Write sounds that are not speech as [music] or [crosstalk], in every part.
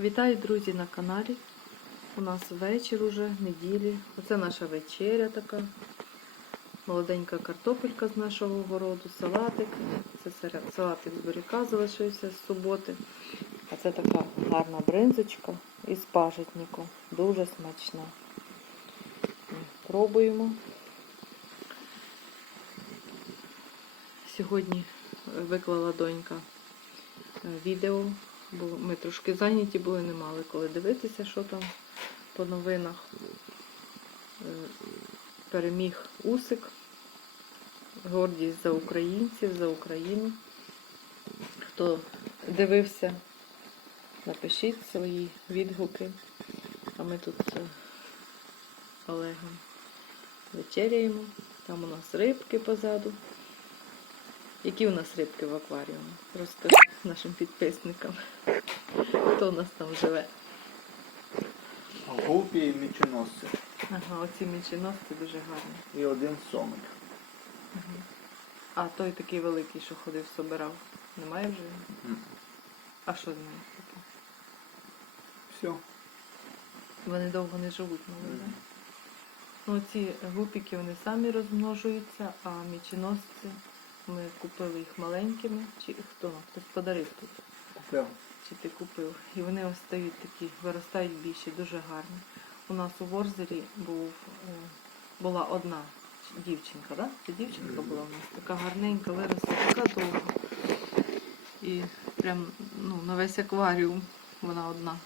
Вітаю, друзі, на каналі. У нас вечір уже, неділі. Оце наша вечеря така. Молоденька картопелька з нашого городу, салатик. Це салатик з буряка залишився з суботи. А це така гарна бринзочка із пажитником. Дуже смачна. Пробуємо. Сьогодні виклала донька е, відео, бо ми трошки зайняті були, не мали коли дивитися, що там по новинах. Е, Переміг Усик. Гордість за українців, за Україну. Хто дивився, напишіть свої відгуки. А ми тут з Олегом вечеряємо. Там у нас рибки позаду. Які у нас рибки в акваріумі? Розкажи нашим підписникам. Хто у нас там живе? Гупі і міченосці. Ага, оці міченосці дуже гарні. І один сомик. А той такий великий, що ходив, собирав. Немає вже? А що з ним таке? Все. Вони довго не живуть, мабуть, так? Ну, ці гупіки вони самі розмножуються, а міченосці ми купили їх маленькими. Чи хто? Хтось подарив тут. Купив. Чи ти купив? І вони ось стають такі, виростають більші, дуже гарні. У нас у Ворзелі був, е, була одна дівчинка, да? Це дівчинка була у нас, така гарненька, виросла, така довга. І прям ну, на весь акваріум вона одна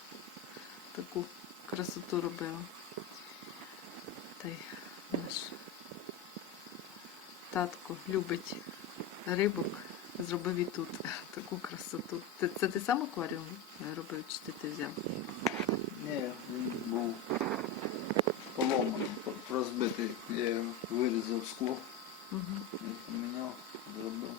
таку красоту робила. Та й наш татко любить рибок, зробив і тут [laughs] таку красоту. Ти- Це ти сам акваріум робив, чи ти, ти взяв? Ні, він був поломаний, розбитий. Я вирізав скло, Угу. поміняв, зробив.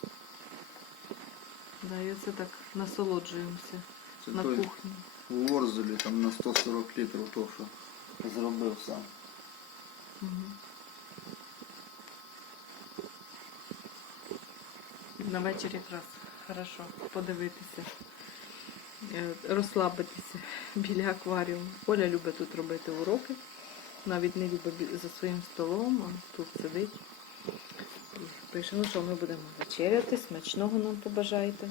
Да, і це так насолоджуємося Це на той кухні. у Ворзелі там на 140 літрів то, що зробив сам. Угу. На вечір якраз хорошо подивитися, е, розслабитися біля акваріуму. Оля любить тут робити уроки. Навіть не любить за своїм столом, а тут сидить. І пише, ну що, ми будемо вечеряти, смачного нам побажайте.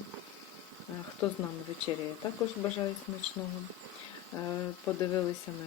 Е, Хто з нами вечеряє, також бажаю смачного. Е, Подивилися ми